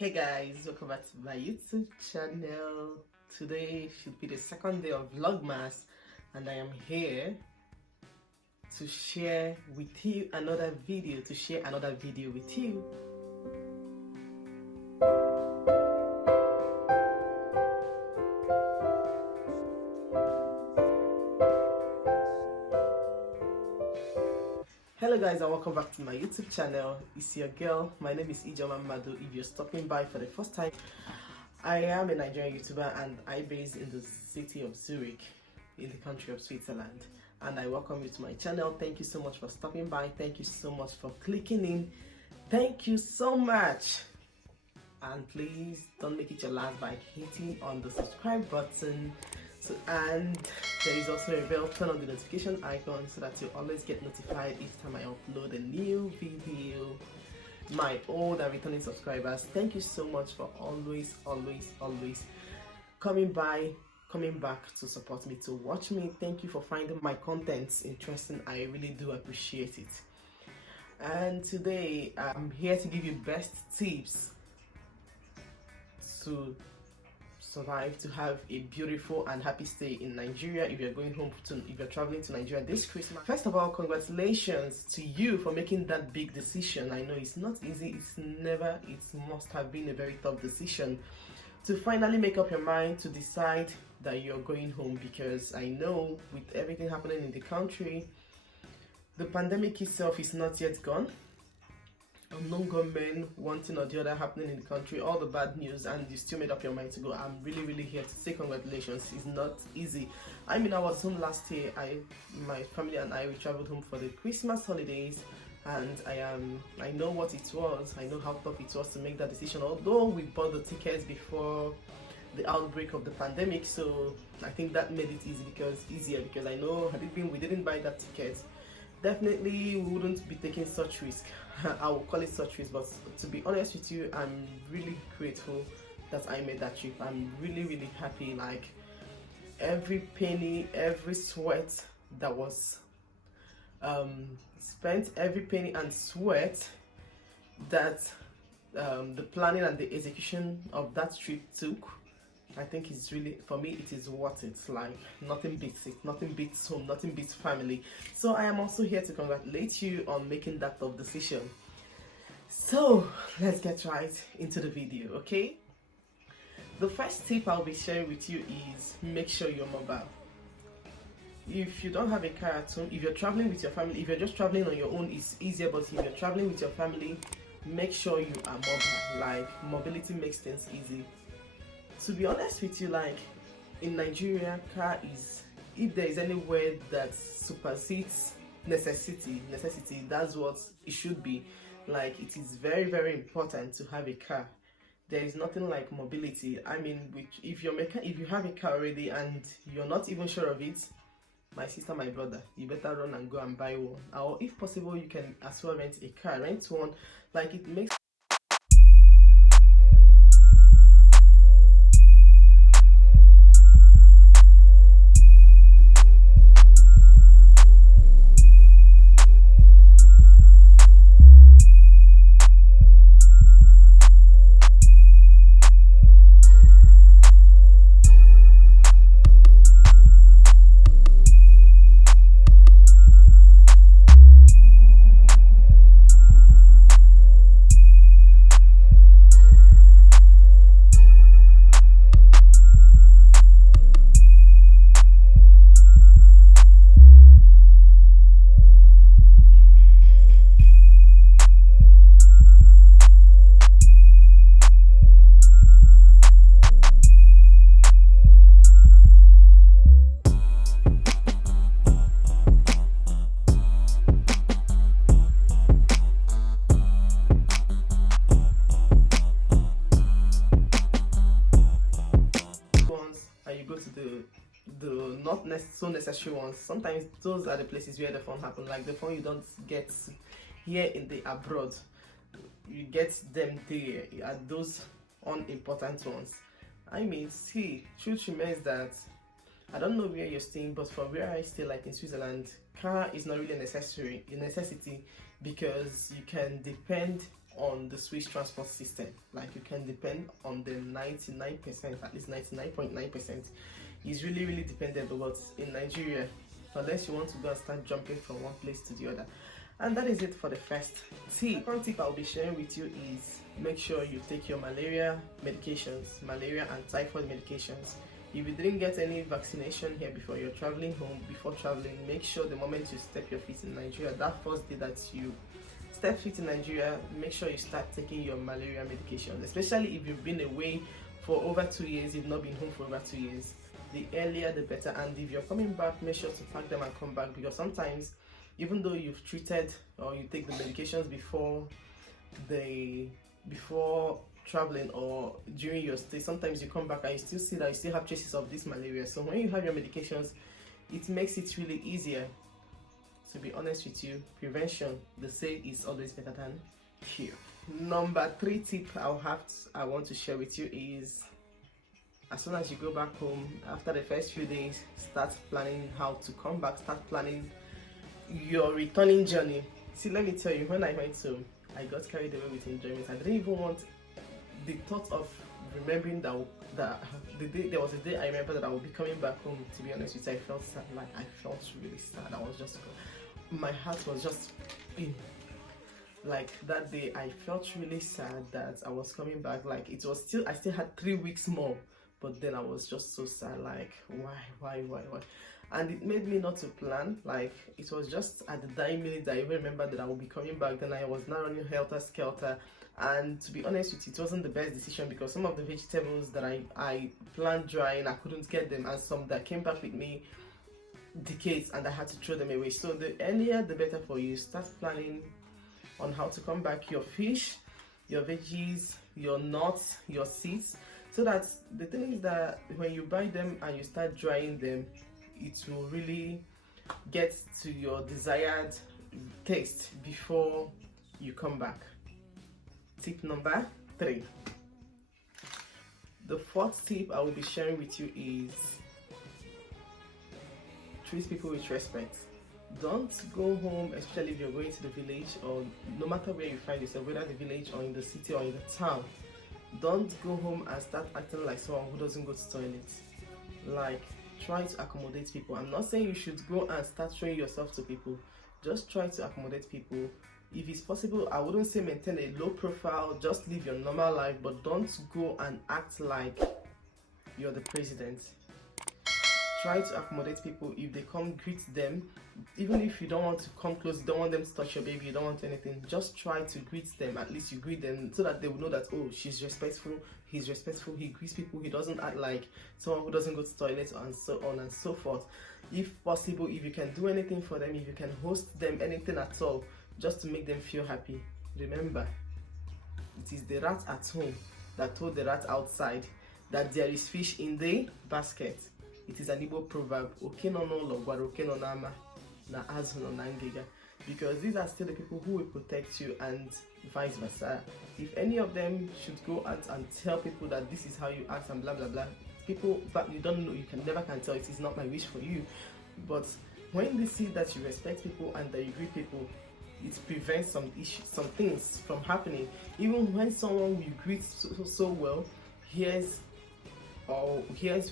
Hey guys, welcome back to my YouTube channel. Today should be the second day of Vlogmas and I am here to share with you another video, with you. Hello guys and welcome back to my YouTube channel. It's your girl, my name is Ijoma Madu. If you're stopping by for the first time, I am a Nigerian YouTuber and I base in the city of Zurich in the country of Switzerland, and I welcome you to my channel. Thank you so much for stopping by. Thank you so much for clicking in. Thank you so much, and please don't make it your last by hitting on the subscribe button. And there is also a bell. Turn on the notification icon so that you always get notified each time I upload a new video. My old and returning subscribers, thank you so much for always coming back to support me, to watch me. Thank you for finding my contents interesting. I really do appreciate it. And today I'm here to give you best tips to survive, to have a beautiful and happy stay in Nigeria if you're traveling to Nigeria this Christmas. First of all, congratulations to you for making that big decision. I know it's not easy, it must have been a very tough decision to finally make up your mind to decide that you're going home, because I know with everything happening in the country, the pandemic itself is not yet gone. Unknown gunmen, one thing or the other happening in the country, all the bad news, and you still made up your mind to go. I'm really here to say congratulations. It's not easy. I mean, I was home last year. My family and we traveled home for the Christmas holidays, and I know what it was. I know how tough it was to make that decision, although we bought the tickets before the outbreak of the pandemic, so I think that made it easier because I know we didn't buy that ticket, definitely we wouldn't be taking such risk. I will call it such risk, but to be honest with you, I'm really grateful that I made that trip. I'm really happy. Like, every penny, every sweat that was spent, every penny and sweat that the planning and the execution of that trip took, I think it's really, for me, it is worth it. Like, nothing beats it, nothing beats home, nothing beats family. So I am also here to congratulate you on making that tough decision. So let's get right into the video, okay? The first tip I'll be sharing with you is make sure you're mobile. If you don't have a car at home, if you're traveling with your family, if you're just traveling on your own, it's easier, but if you're traveling with your family, make sure you are mobile. Like, mobility makes things easy. To be honest with you, like, in Nigeria, car is, if there is anywhere that supersedes necessity, that's what it should be. Like, it is very important to have a car. There is nothing like mobility. I mean, if you have a car already and you're not even sure of it, my sister, my brother, you better run and go and buy one. Or if possible, you can as well rent a car. Rent one. Like, it makes the not so necessary ones. Sometimes those are the places where the fun happen. Like, the fun you don't get here in the abroad, you get them there at those unimportant ones. I mean, see, truth remains that I don't know where you're staying, but from where I stay, like in Switzerland, car is not really a necessity, because you can depend on the Swiss transport system. Like, you can depend on the 99%, at least 99.9%. It's really, really dependent. But in Nigeria, unless you want to go and start jumping from one place to the other. And that is it for the first tip. The second tip I'll be sharing with you is make sure you take your malaria medications, malaria and typhoid medications. If you didn't get any vaccination here before you're traveling home, before traveling, make sure the moment you step your feet in Nigeria, that first day that you step feet in Nigeria, make sure you start taking your malaria medications, especially if you've been away for over 2 years, you've not been home for over 2 years. The earlier the better. And if you're coming back, make sure to pack them and come back, because sometimes even though you've treated or you take the medications before traveling or during your stay, sometimes you come back and you still see that you still have traces of this malaria. So when you have your medications, it makes it really easier. To be honest with you, prevention, they say, is always better than cure. Number 3 tip I want to share with you is, as soon as you go back home, after the first few days, start planning how to come back, start planning your returning journey. See, let me tell you, when I went home, I got carried away with enjoyment. I didn't even want the thought of remembering that there was a day I remember that I would be coming back home. To be honest with you, I felt sad. Like, I felt really sad. I was just, my heart was just in. Like, that day I felt really sad that I was coming back. Like, it was still, I still had 3 weeks more, but then I was just so sad. Like, why? And it made me not to plan. Like, it was just at the dying minute that I even remembered that I would be coming back. Then I was now running helter-skelter. And to be honest with you, it wasn't the best decision, because some of the vegetables that I planned drying, I couldn't get them, and some that came back with me decayed and I had to throw them away. So the earlier the better for you. Start planning on how to come back your fish, your veggies, your nuts, your seeds, so that the thing is that when you buy them and you start drying them, it will really get to your desired taste before you come back. Tip number 3. The 4th tip I will be sharing with you is treat people with respect. Don't go home, especially if you're going to the village, or no matter where you find yourself, whether the village or in the city or in the town, don't go home and start acting like someone who doesn't go to toilet. Like, try to accommodate people. I'm not saying you should go and start showing yourself to people. Just try to accommodate people. If it's possible, I wouldn't say maintain a low profile, just live your normal life, but don't go and act like you're the president. Try to accommodate people. If they come, greet them. Even if you don't want to come close, you don't want them to touch your baby, you don't want anything, just try to greet them. At least you greet them so that they will know that, oh, she's respectful, he's respectful, he greets people, he doesn't act like someone who doesn't go to toilets, and so on and so forth. If possible, if you can do anything for them, if you can host them, anything at all, just to make them feel happy. Remember, it is the rat at home that told the rat outside that there is fish in the basket. It is an Igbo proverb, because these are still the people who will protect you, and vice versa. If any of them should go out and tell people that this is how you act and blah blah blah, people, but you don't know, you never can tell. It is not my wish for you. But when they see that you respect people and that you greet people, it prevents some issues, some things from happening. Even when someone you greet so well hears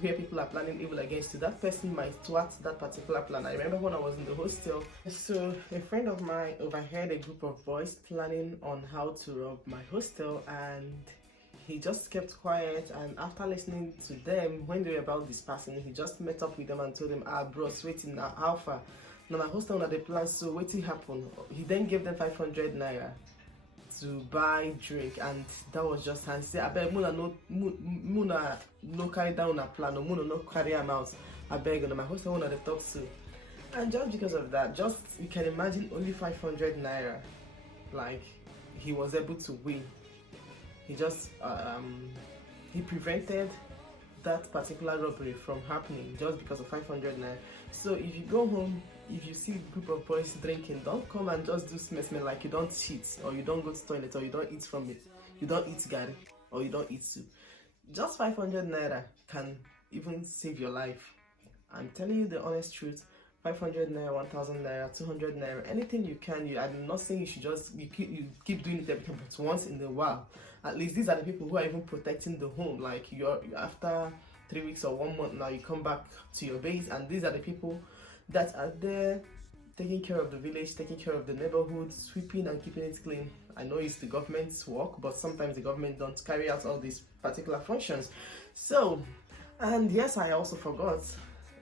where people are planning evil against you, that person might thwart that particular plan. I remember when I was in the hostel, so a friend of mine overheard a group of boys planning on how to rob my hostel, and he just kept quiet. And after listening to them, when they were about dispersing, he just met up with them and told them, bros, waiting now, alpha. Now my hostel na the plan, so waiting happen. He then gave them 500 naira to buy drink, and that was just, and say, abeg muna no carry down a plan, or muna no carry am out. Abeg, my hostel wanna the talk to. And just because of that, just you can imagine, only 500 naira, like, he was able to win. He just he prevented that particular robbery from happening just because of 500 naira. So if you go home, if you see a group of boys drinking, don't come and just do smell like you don't cheat, or you don't go to toilet, or you don't eat from it, you don't eat gari, or you don't eat soup. Just 500 naira can even save your life. I'm telling you the honest truth. 500 naira, 1000 naira, 200 naira, anything you can. I'm not saying you should just you keep doing it every time, but once in a while. At least these are the people who are even protecting the home. Like you're after 3 weeks or 1 month now, you come back to your base, and these are the people that are there taking care of the village, taking care of the neighborhood, sweeping and keeping it clean. I know it's the government's work, but sometimes the government don't carry out all these particular functions. So, and yes, I also forgot.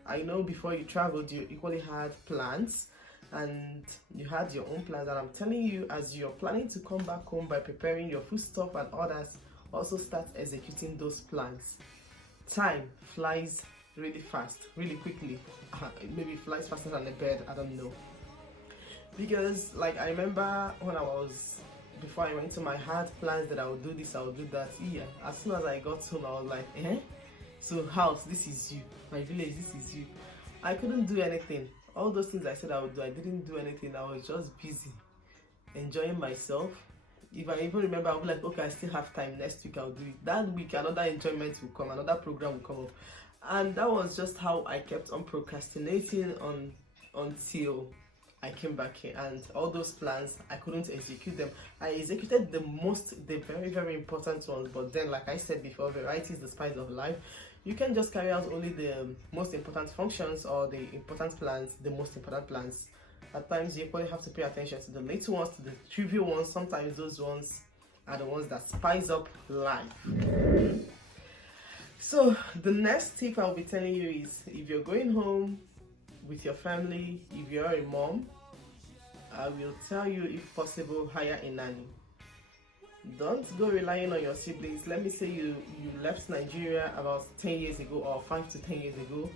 I know before you traveled, you equally had plans, and you had your own plans. And I'm telling you, as you're planning to come back home by preparing your food stuff and others, also start executing those plans. Time flies really fast, really quickly. Maybe it flies faster than a bird, I don't know. Because like I remember when before I went to my heart plans that I would do this, I would do that. Yeah, as soon as I got home, I was like, so house, this is you. My village, this is you. I couldn't do anything. All those things I said I would do, I didn't do anything. I was just busy enjoying myself. If I even remember, I'll be like, okay, I still have time. Next week I'll do it. That week another enjoyment will come, another program will come up. And that was just how I kept on procrastinating until I came back here. And all those plans, I couldn't execute them. I executed the very, very important ones. But then, like I said before, variety is the spice of life. You can just carry out only the most important functions or the important plans, the most important plans. At times, you probably have to pay attention to the little ones, to the trivial ones. Sometimes those ones are the ones that spice up life. So the next tip I'll be telling you is, if you're going home with your family, if you're a mom, I will tell you, if possible, hire a nanny. Don't go relying on your siblings. Let me say you left Nigeria about 10 years ago, or 5 to 10 years ago.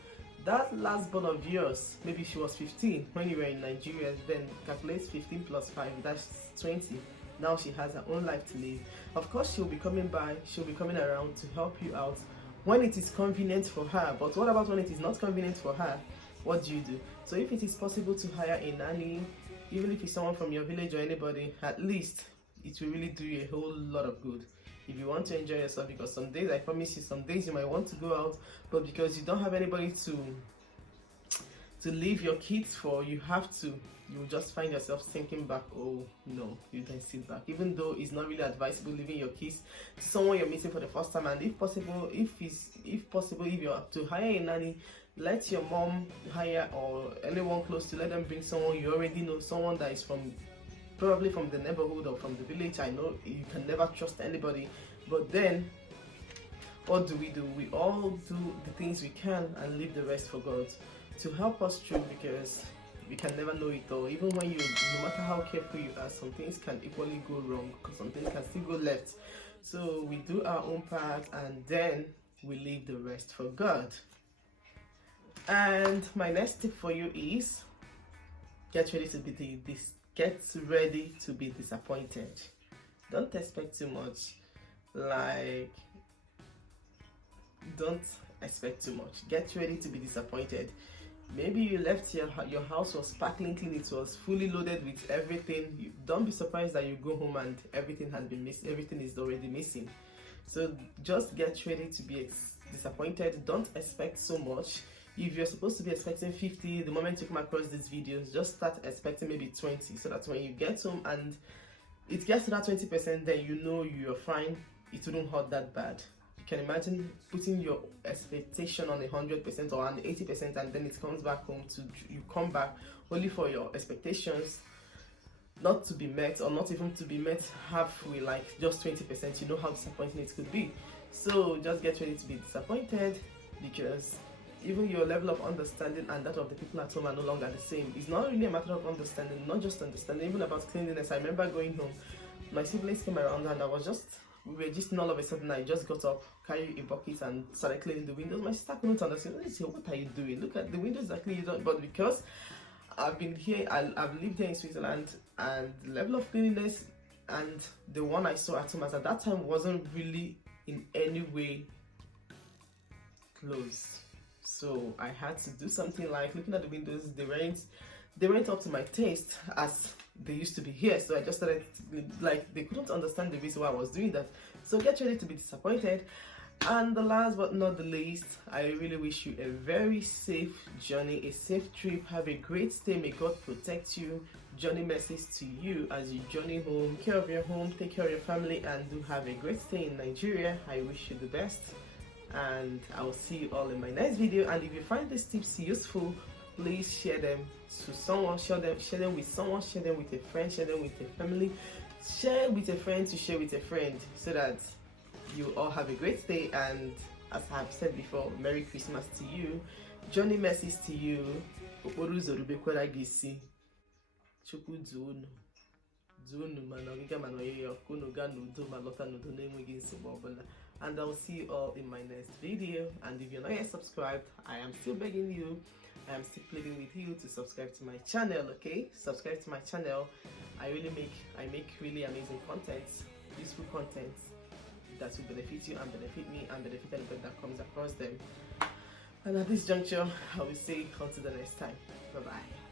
That last born of yours, maybe she was 15 when you were in Nigeria, then calculate 15 plus 5, that's 20. Now she has her own life to live. Of course, she'll be coming around to help you out when it is convenient for her. But what about when it is not convenient for her? What do you do? So if it is possible to hire a nanny, even if it's someone from your village or anybody, at least it will really do you a whole lot of good. If you want to enjoy yourself, because some days, I promise you, some days you might want to go out, but because you don't have anybody to leave your kids for, you will just find yourself thinking back, oh no, you can sit back. Even though it's not really advisable leaving your kids to someone you're meeting for the first time. And if possible, if you're to hire a nanny, let your mom hire, or anyone close to, let them bring someone you already know, someone that is probably from the neighborhood or from the village. I know you can never trust anybody, but then what do? We all do the things we can and leave the rest for God to help us through, because we can never know it all. Even when no matter how careful you are, some things can equally go wrong, because some things can still go left. So we do our own part, and then we leave the rest for God. And my next tip for you is, get ready to be disappointed. Don't expect too much. Don't expect too much. Get ready to be disappointed. Maybe you left your house was sparkling clean, it was fully loaded with everything. Don't be surprised that you go home and everything has been missing. Everything is already missing. So just get ready to be disappointed. Don't expect so much. If you're supposed to be expecting 50, the moment you come across these videos, just start expecting maybe 20, so that when you get home and it gets to that 20%, then you know you're fine. It wouldn't hurt that bad. You can imagine putting your expectation on 100% or on 80%, and then it comes back home to you come back only for your expectations not to be met, or not even to be met halfway, like just 20%. You know how disappointing it could be. So just get ready to be disappointed, because even your level of understanding and that of the people at home are no longer the same. It's not really a matter of understanding, not just understanding, even about cleanliness. I remember going home, my siblings came around, and we were just, all of a sudden I just got up, carried a bucket and started cleaning the windows. My sister couldn't understand. I said, what are you doing? Look at the windows are clean. But because I've been here, I've lived here in Switzerland, and the level of cleanliness and the one I saw at home at that time wasn't really in any way close. So I had to do something like looking at the windows. They weren't up to my taste as they used to be here. So I just started, like, they couldn't understand the reason why I was doing that. So get ready to be disappointed. And the last but not the least, I really wish you a very safe journey, a safe trip. Have a great stay. May God protect you. Journey message to you as you journey home. Take care of your home, take care of your family, and do have a great stay in Nigeria. I wish you the best, and I will see you all in my next video. And if you find these tips useful, please share them to someone, share them with someone, share them with a friend, share them with a family, share with a friend to share with a friend, so that you all have a great day. And as I've said before, Merry Christmas to you. Journey message to you. Chukwu duonu mana ọgịga mana ọyịya unu gaa n'udo ma lọta n'udo na-enweghị nsogbu ọbụla. And I will see you all in my next video. And if you're not yet subscribed, I am still begging you, I am still pleading with you to subscribe to my channel, okay? Subscribe to my channel. I make really amazing content, useful content that will benefit you and benefit me and benefit anybody that comes across them. And at this juncture, I will say until the next time. Bye bye.